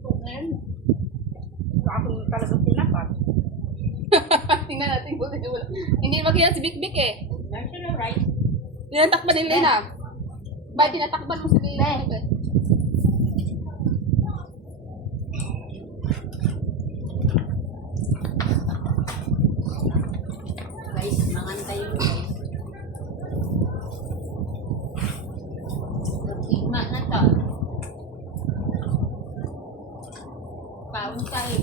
Tutok na yan. Ako talagang tinapat. Tingnan natin kung sino wala. Hindi makita si Bik Bik eh. National right. Tinatakban ni Lena. Ba, tinatakban mo si Lena. Guys, mangantay yun guys. Nagigma na to. Paung tayo.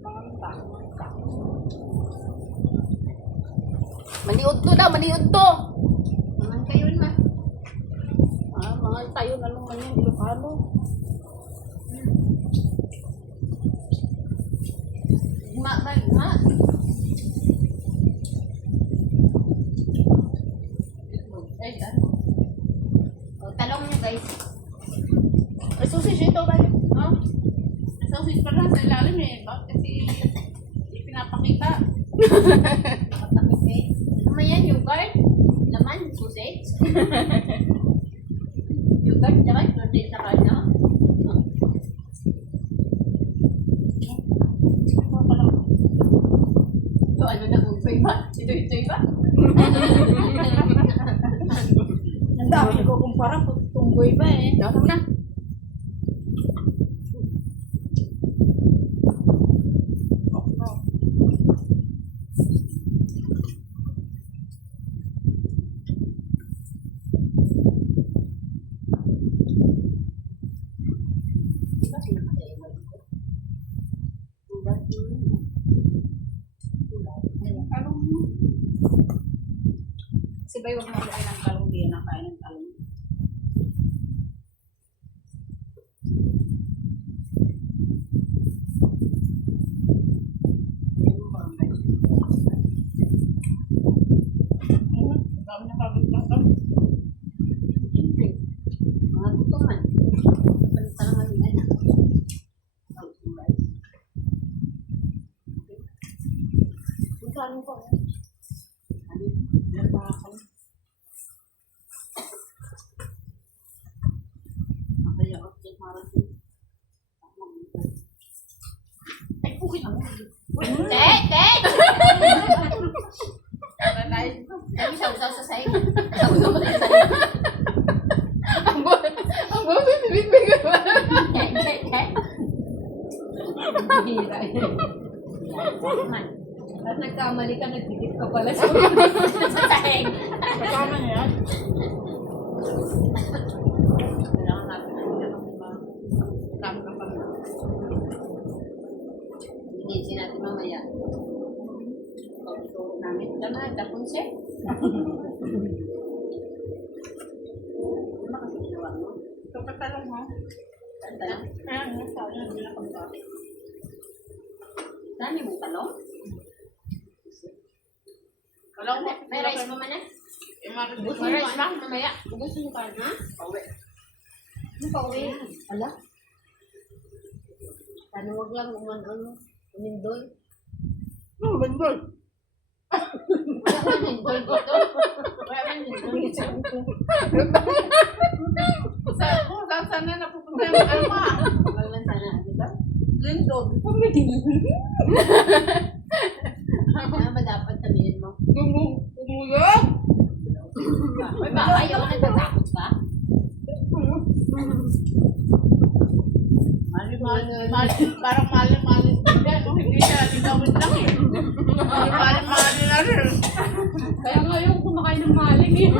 Mangantay. Maniod to daw, maniod to. Mangantay yun na. Mga tayo na naman yung Ilocano. Gma ba? Gma? Ay, ano? O, talong nyo guys. Ay, sausage ito ba? No? Sausage pa lang sa ilalim eh. Bakit kasi ipinapakita? Matakit eh. Ano yan? Yogurt? Laman? Sausage? Yogurt? Tsaka sausage sa kanya? So, ano na kung ba? Ito ba? Ang dami ko kumpara kung tumboy ba eh. Dapat na. Si Bay, wag mo kain ng talong, di yan ang kain ng talong. Dami na pagod-pagod. Mga gutuman. Balitan naman yun. Ano ko? Ay, okay lang. Te! Tatay. Sabi saw-saw sa sahig. Ang buwan si Big At nagkamali ka, nagdikit ka pala sa sahig. Kasama niya yan. Kailangan natin ang Kasama ka pa. Ingin natin mamaya. Pagtuturo namin. Tama, tapon siya. Ano kasi ginawa mo? Kapag talong mo. Tanda? Ayan, nasa akin. Hindi na kami. Dami mong talong? Talong mo. May rice mo man eh? May rice ba? Mamaya. Gusto mo pa na? Pauwi. Ano pa uwi? Ala? Sana wag lang umandol. Umindol. Oh, bandol. Wala man umindol dito. Wala man umindol dito. Saan sana napupunta yung alma? Wag lang sana. Di ba? Lindog. Ano ba dapat sabihin mo? Umuyog. Ay ba? Ayaw na tatakot ka? Parang mali-mali din. Hindi siya linawin lang eh. Mali-mali na rin. Kaya ngayon kumakain ng maling eh.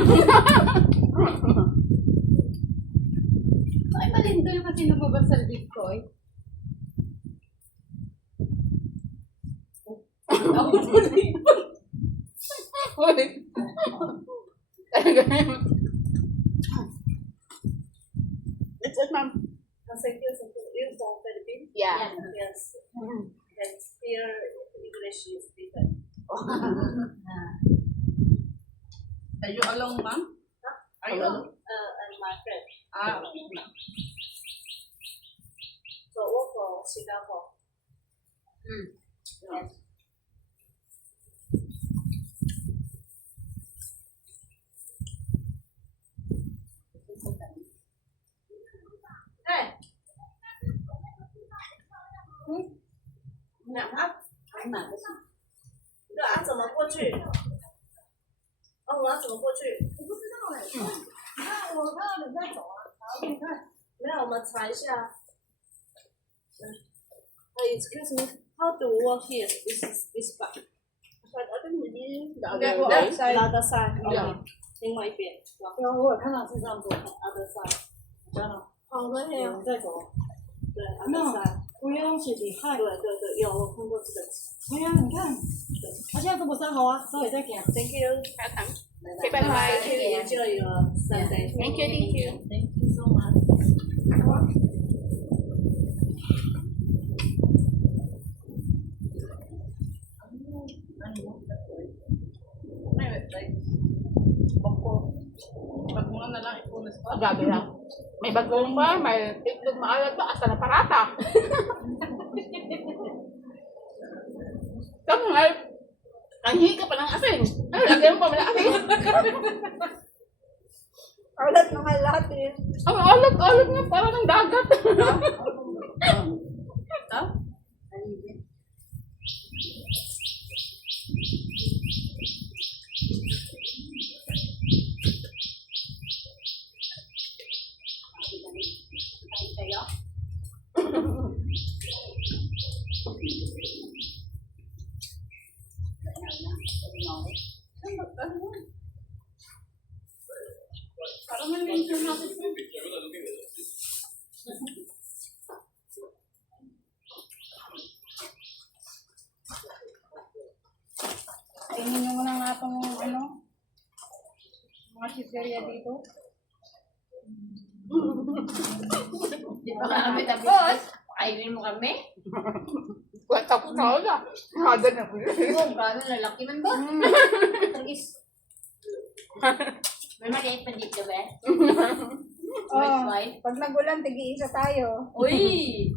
Ay, malindol kasi lumabas sa Bitcoin. It's it, ma'am. Thank you. You're from Philippines? Yeah. Yes. And here, English is different. Are you alone, ma'am? Are you alone? And my friend. Ah, So, work for Chicago. Yes. Hey! 那还蛮不错。怎么过去？哦，我要怎么过去？我不知道哎。你看，我看到你在走啊，好，你看。没有，我们查一下。Excuse me, how to walk here? This part. But I think we need the other side. Other side. Yeah. 另外一边。对啊，我有看到是这样做。 Other side. 真的。好的，还有。再走。对，other side。不用写底看。对，有我看过这个。对啊，你看，他现在都不上好啊，稍微再给。 Thank you. 下堂。 Okay, bye bye. Enjoy your Sunday. Thank you, thank you. Thank you so much. bagong na lang ipunas ko. Gabi lang. May bagong pa, may itlog maalat pa, hasta na parata. Tapos nga, ang hika pa ng asin. Ano, lagyan mo pa ng asin. Alat na lahat eh. Ang alat nga, parang ng dagat. Parang nalilito natin. Tingin nyo muna nga itong mga chicheria dito. Di pa kami tapos. Kainin mo kami. Kwenta ko na wala. Hada na po yun. Oo, gano'n lalaki man ba? Tragis. May maliit pa dito ba? Oh, pag nagulan, tig-iisa tayo. Uy!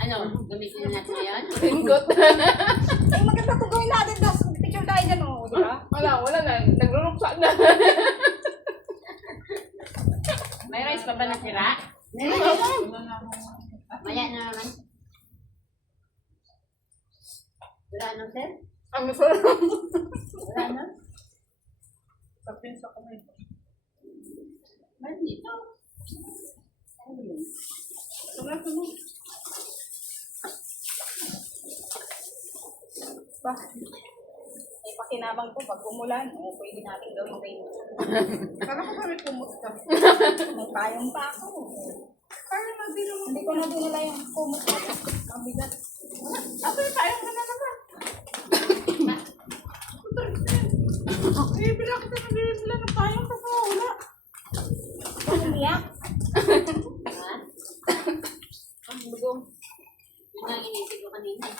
Ano, gamitin na natin ngayon? Tingkot. Ay, maganda ito gawin natin. Tapos picture tayo dyan, oh, di ba? Wala na. Nagluluksa na. May rice pa ba natira? Maya na naman. Wala na, sir? Ang masarap. Wala na? Tapin sa kamay. Meron dito. Ano yun? Sarap mo. Ba? Ay, pakinabang ko pag umulan. Oh, pwede natin gawin rain. Parang kami kumusta. May payong pa ako. Parang nabilo mo. Hindi ko na dinala yung kumot ko. Mabigat. Ako yung kayang ka na naman. Eh, bilang kita nabili sila ng payong kasi wala. Umiyak. Ha? Ang bugong. Yung nga inisip ko kanina.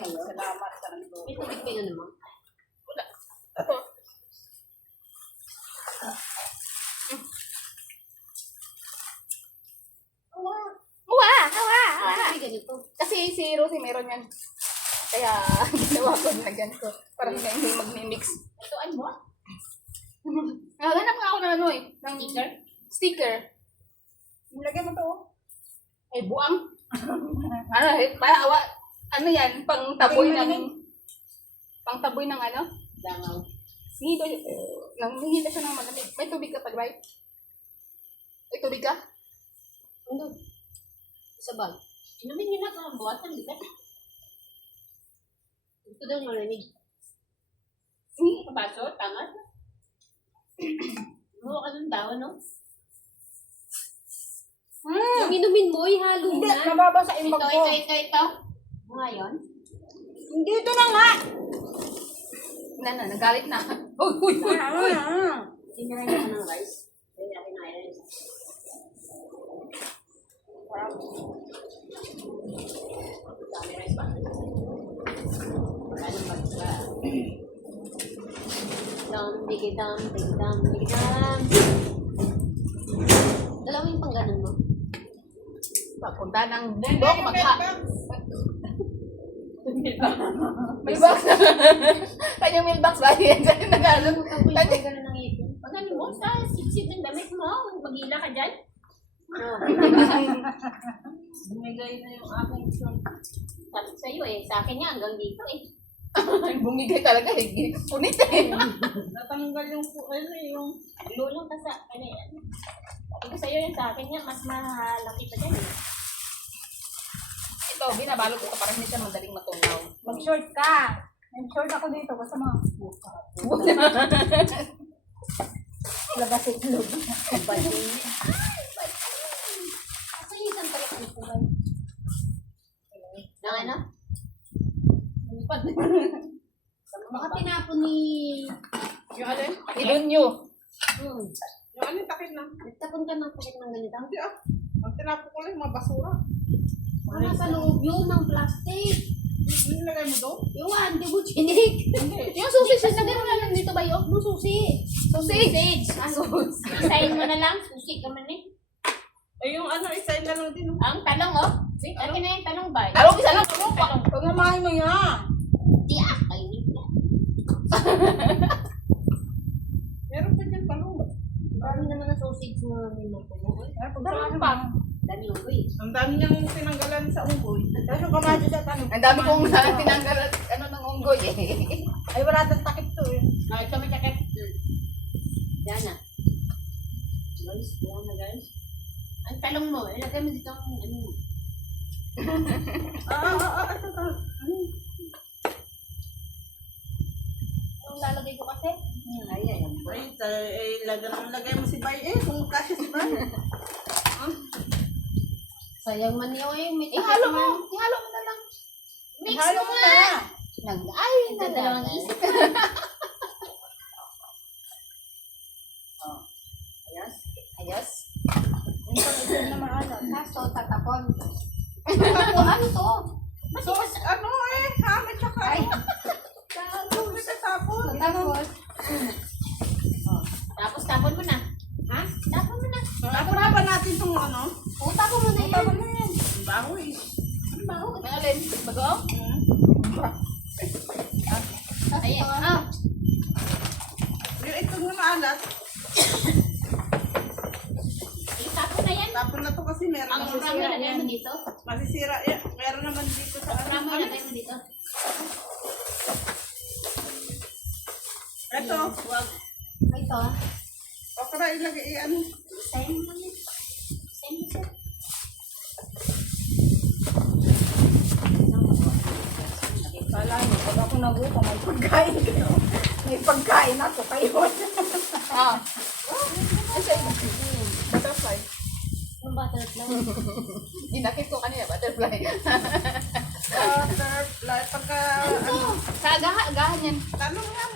Salamat sa nando. May tubig kayo naman. Wala. Ako. Awa! May ganito. Kasi si Rosie meron yan. Kaya ginawa ko na ganito. Parang hindi mag-mix. Ito ano mo? Naghanap nga ako ng ano eh. Ng Sticker? Sticker. Nilagyan mo to. Ay, buang. Ano eh, ano yan, pang taboy ng ano? Dangaw. Nanghihita siya ng malamig. May tubig ka pa, right? May tubig ka? Ano? Isa ba? Inumin niyo na ito ang buwatan, di ba? Ito daw malamig. Kabaso, tangat. Huwag ka ng daw, no? Yung inumin mo, ihalo mo Hindi, na. nababasa yung bag ko. Ito. Ngayon? Hindi, ito na nga. Nagalit na. Uy! Sinahin ka ng rice. Kaya kinain rice. Dami rice ba? Kaya magka. Dam, digidam. Dalawin pang ganun mo. Papunta ng bundok, Mailbox. Kanyang mailbox ba? Yan dyan nag-alog. Ganun ng ipin. Pag ano mo, sa sip-sip ng damit mo, mag-ila ka dyan. Bumigay na yung aking short. Sabi sa'yo eh, sa akin nga hanggang dito eh. Bumigay talaga eh. Punit eh. Natanggal yung yung Lulong ka sa, ano yan. Sabi ko sa'yo yung sa akin nga, mas malaki pa dyan eh. Ito, binabalo ko para hindi siya madaling matunaw. Mag-short ka. Mag-short ako dito. Basta mga labas itlog. Kasi yung isang tarik ko ba? Nang ano? Baka tinapon ni... yung alin? Ilon nyo. Yung alin takip na. Nagtapon ka ng pakit ng ganito. Hindi ah. Ang tinapo ko lang yung mga basura. Baka nasa loob yun ng plastic. Ano nilagay mo doon? Iwan, di mo chinik. Yung susi, sinagay mo na lang dito ba yun? No, susi. Sausage. Isayin mo na lang, susi ka man eh. Eh yung ano, isa na lang din. Ang talong oh. Akin na yung talong ba? Talong, isa lang. Talong. Pag namahin mo yan. Di kainin na. Meron pa dyan talong. Dami naman ang sausage na niluto mo. Talong pa. Dami yung uy. Ang dami niyang tinanggalan sa unggoy. Tapos yung kamadyo sa tanong. Ang dami kong tinanggal at ano ng unggoy eh. Ay, wala tang takip to eh. Ay, ito may takip. Yan na. Guys, yan na guys. Ang talong mo, ilagay mo dito ang ano mo. Ito. Ang lalagay ko kasi. Ayan. Ay, lagay mo si Bay eh. Kung kasya si Bay. Sayang man yun eh. May Ihalo mo. Ihalo mo na lang. Mix Ihalo mo mo nga. na. Ay, dalawang isip. Ayos. Ayos. na maalat. Kaso, tatapon. Ano to? So, ano eh, hamit tsaka. Ay. Ano may tatapon? Tapos. Tapos, tapon mo na. Ha? Tapon mo na. Tapon na ba natin itong ano? Oo, tapon mo na yan. Tapon mo na yan. Baho eh. Baho. Ang alin? Bago? Ayan. Ah. Yung itong na maalat, Itapon na yan. tapon na to kasi meron Ang naman ramo sira na yan. mo dito. Masisira yan. Meron naman dito sa Ang ramo na mo dito. Ito, wag. Ito. Okra ilagay ano. Same mo yan. Same mo. Kala niyo, pag ako nagutom, may pagkain kayo. May pagkain ako kayo. Ah. Ano siya? Butterfly. Yung butterfly. Dinakit ko kanina, butterfly. Butterfly. Pagka, ano, Sa agahan yan. tanong yan.